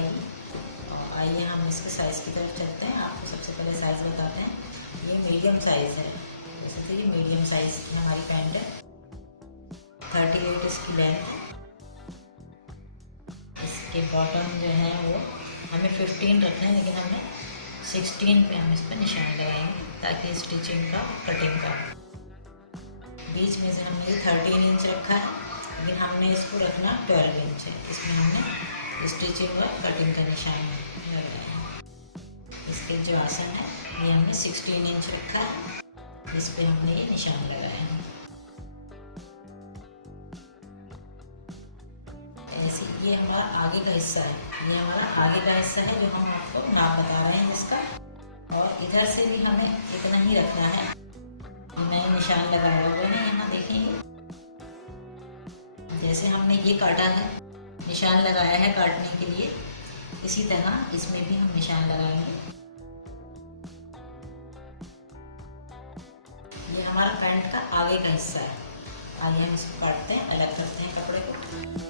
आएगी। और आइए हम इसके साइज़ की तरफ चलते हैं। आपको सबसे पहले साइज़ बताते हैं। ये मीडियम साइज़ है, जैसे तो ये मीडियम साइज़ की हमारी पैंट है। 38 इसकी लेंथ है। इसके बॉटम जो है वो हमें 15 रखना है, लेकिन हमने 16 पे हम इस पर निशान लगाएंगे ताकि स्टिचिंग का कटिंग का। बीच में से हमने 13 इंच रखा है, लेकिन हमने इसको रखना 12 इंच है। इसमें हमने स्टिचिंग और कटिंग का निशान लगाया है। इसके जो आसन है ये हमने 16 इंच रखा है, इस पर हमने ये निशान लगाए हैं। ऐसे ये हमारा आगे का हिस्सा है, ये हमारा आगे का हिस्सा है जो हम आपको नाप बता रहे हैं इसका। और इधर से भी हमें इतना ही रखना है। नए निशान लगाए हुए हैं, यहाँ देखेंगे जैसे हमने ये काटा है, निशान लगाया है काटने के लिए, इसी तरह इसमें भी हम निशान लगाएंगे। ये हमारा पैंट का आगे का हिस्सा है। आइए हम इसको काटते हैं, अलग करते हैं कपड़े को।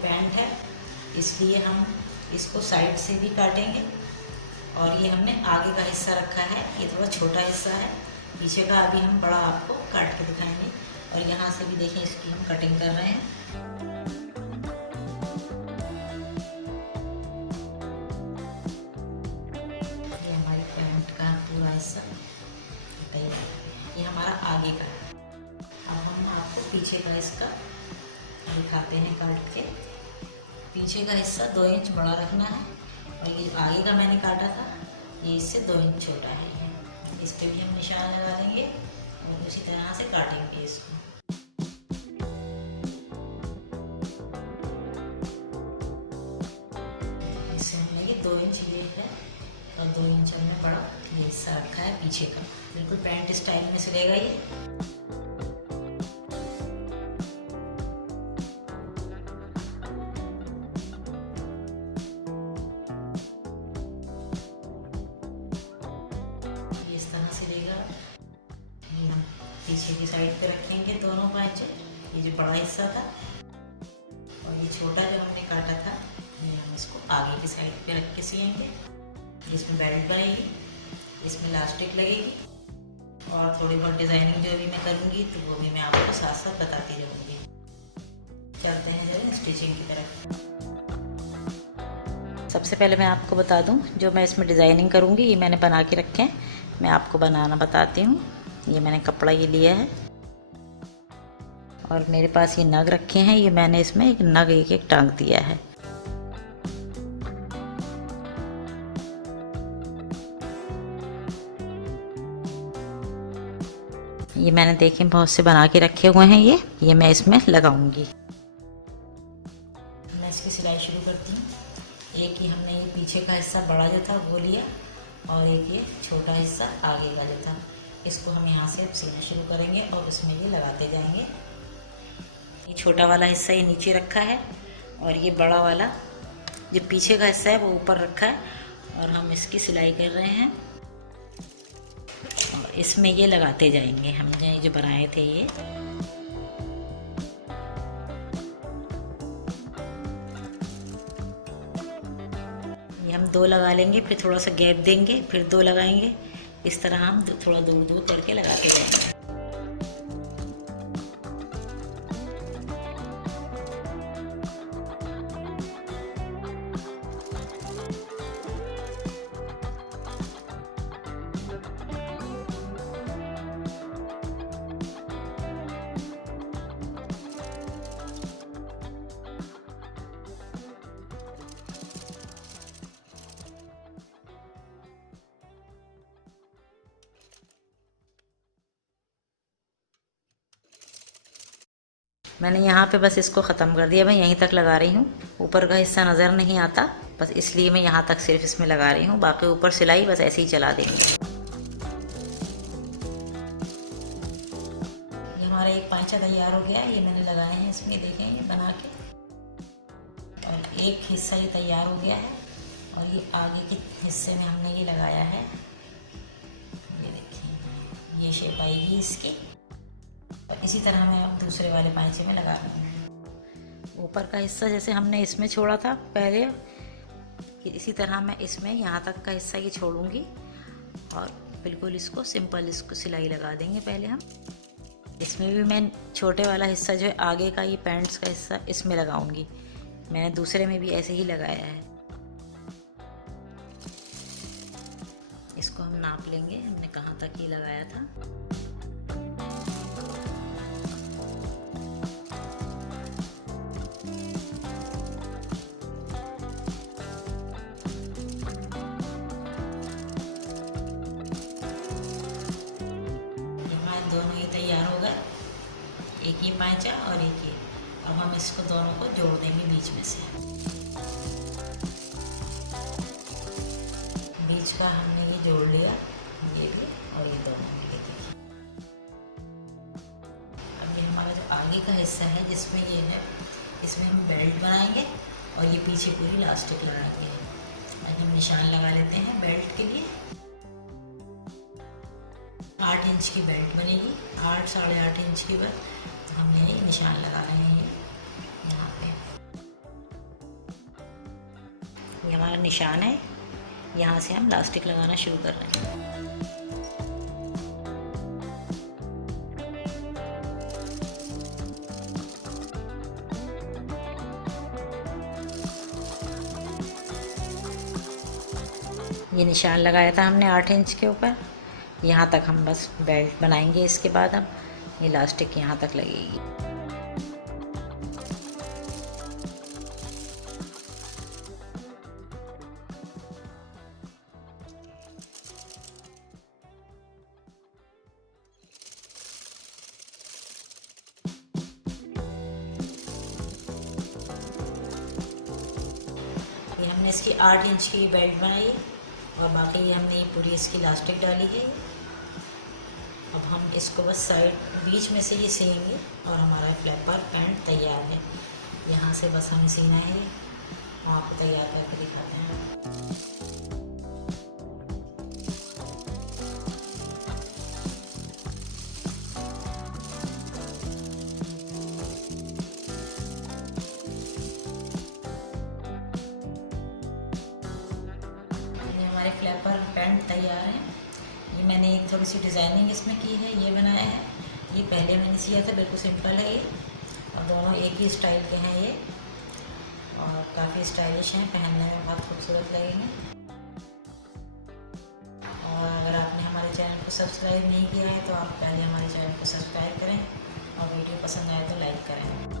पैंट है, इसलिए हम इसको साइड से भी काटेंगे। और ये हमने आगे का हिस्सा रखा है, ये थोड़ा छोटा हिस्सा है, पीछे का अभी हम बड़ा आपको काट के दिखाएंगे। और यहाँ से भी देखें, इसकी हम कटिंग कर रहे हैं। ये हमारी पैंट का पूरा हिस्सा तैयार। ये हमारा आगे का है। अब हम आपको पीछे का इसका दिखाते हैं काट के। पीछे का हिस्सा 2 इंच बड़ा रखना है, और ये आगे का मैंने काटा था, ये इससे 2 इंच छोटा है। इस पे भी हम निशान लगा देंगे और उसी तरह से काटेंगे इसको। इससे हमने ये 2 इंच ये है और 2 इंच हमने बड़ा ये हिस्सा रखा है पीछे का। बिल्कुल पैंट स्टाइल में सिलेगा ये। पीछे की साइड पे रखेंगे दोनों पैंच, ये जो बड़ा हिस्सा था और ये छोटा जो हमने काटा था, ये हम इसको आगे की साइड पे रख के सिएंगे। इसमें बेल्ट बनेगी, इसमें इलास्टिक लगेगी, और थोड़ी बहुत डिज़ाइनिंग जो भी मैं करूँगी तो वो भी मैं आपको साथ साथ बताती रहूँगी। चलते हैं जरा स्टिचिंग की तरफ। सबसे पहले मैं आपको बता दूँ, जो मैं इसमें डिज़ाइनिंग करूँगी ये मैंने बना के रखे हैं, मैं आपको बनाना बताती हूँ। ये मैंने कपड़ा ये लिया है और मेरे पास ये नग रखे हैं, ये मैंने इसमें एक नग एक टांग दिया है। ये मैंने देखे बहुत से बना के रखे हुए हैं, ये मैं इसमें लगाऊंगी। मैं इसकी सिलाई शुरू करती हूँ। एक ही हमने ये पीछे का हिस्सा बड़ा जो था वो लिया, और एक ये छोटा हिस्सा आगे का जो था, इसको हम यहाँ से अब सीना शुरू करेंगे और उसमें ये लगाते जाएंगे। ये छोटा वाला हिस्सा ये नीचे रखा है, और ये बड़ा वाला जो पीछे का हिस्सा है वो ऊपर रखा है, और हम इसकी सिलाई कर रहे हैं। और इसमें ये लगाते जाएंगे हमने जो बनाए थे ये हम 2 लगा लेंगे, फिर थोड़ा सा गैप देंगे, फिर 2 लगाएंगे। इस तरह हम थोड़ा दूर दूर करके लगाते जाएंगे। मैंने यहाँ पे बस इसको ख़त्म कर दिया, मैं यहीं तक लगा रही हूँ। ऊपर का हिस्सा नज़र नहीं आता, बस इसलिए मैं यहाँ तक सिर्फ इसमें लगा रही हूँ, बाकी ऊपर सिलाई बस ऐसे ही चला देंगे। ये हमारा एक पांचा तैयार हो गया है, ये मैंने लगाए हैं इसमें, देखें ये बना के। और एक हिस्सा ये तैयार हो गया है, और ये आगे के हिस्से में हमने ये लगाया है शेप आएगी इसकी। और इसी तरह मैं अब दूसरे वाले पाइचे में लगा रही हूँ। ऊपर का हिस्सा जैसे हमने इसमें छोड़ा था पहले, इसी तरह मैं इसमें यहाँ तक का हिस्सा ये छोड़ूंगी और बिल्कुल इसको सिंपल इसको सिलाई लगा देंगे पहले हम। इसमें भी मैं छोटे वाला हिस्सा जो है आगे का, ये पैंट्स का हिस्सा इसमें लगाऊंगी। मैंने दूसरे में भी ऐसे ही लगाया है। इसको हम नाप लेंगे, हमने कहाँ तक ये लगाया था। दोनों ही तैयार हो गए, एक ही पाइचा और एक ही। अब हम इसको दोनों को जोड़ देंगे बीच में से। बीच का हमने ये जोड़ लिया, ये भी और ये दोनों मिले। देखिए अब ये हमारा जो आगे का हिस्सा है जिसमें ये है, इसमें हम बेल्ट बनाएंगे और ये पीछे पूरी इलास्टिक लगाएंगे। आज हम निशान लगा लेते हैं बेल्ट के लिए। 8 इंच की बेल्ट बनेगी, 8 साढ़े 8 इंच की बस हम यही निशान लगा रहे हैं यहाँ पे। ये हमारा निशान है, यहाँ से हम इलास्टिक लगाना शुरू कर रहे हैं। ये निशान लगाया था हमने 8 इंच के ऊपर, यहाँ तक हम बस बेल्ट बनाएंगे। इसके बाद हम इलास्टिक यहाँ तक लगेगी। ये हमने इसकी 8 इंच की बेल्ट बनाई और बाकी हमने पूरी इसकी इलास्टिक डाली है। अब हम इसको बस साइड बीच में से ही सिलेंगे और हमारा फ्लैपर पैंट तैयार है। यहाँ से बस हमें सीना है, आपको तैयार करके दिखाते हैं। ये हमारे फ्लैपर पैंट तैयार है। ये मैंने एक थोड़ी सी डिज़ाइनिंग इसमें की है, ये बनाया है। ये पहले मैंने सिया था, बिल्कुल सिंपल है ये, और दोनों एक ही स्टाइल के हैं ये, और काफ़ी स्टाइलिश हैं, पहनने में बहुत खूबसूरत लगेंगे। और अगर आपने हमारे चैनल को सब्सक्राइब नहीं किया है तो आप पहले हमारे चैनल को सब्सक्राइब करें और वीडियो पसंद आए तो लाइक करें।